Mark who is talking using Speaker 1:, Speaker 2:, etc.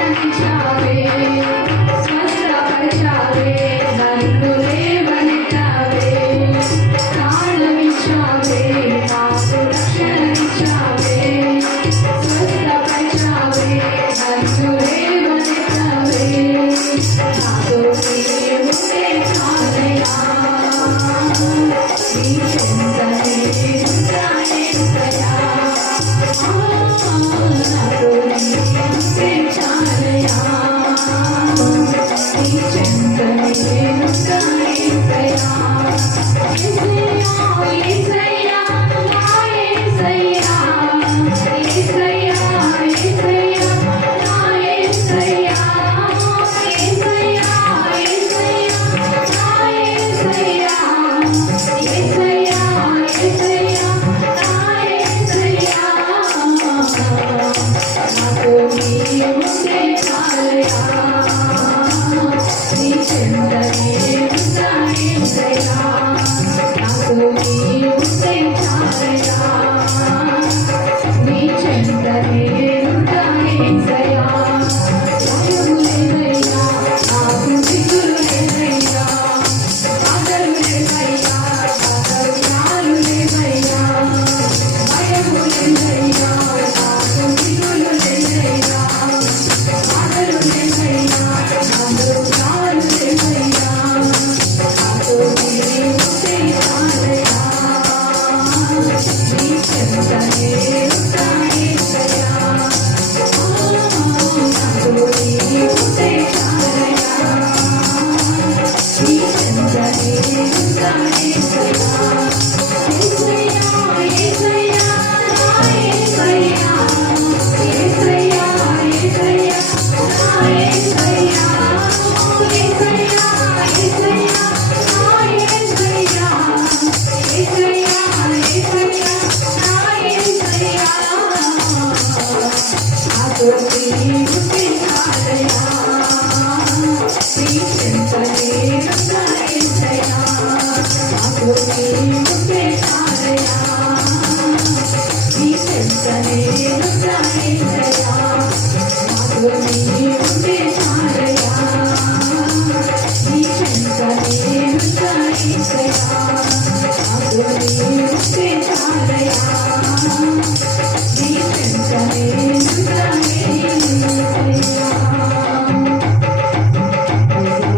Speaker 1: నన్ను Thank you. Thank you. Yeah, know yeah.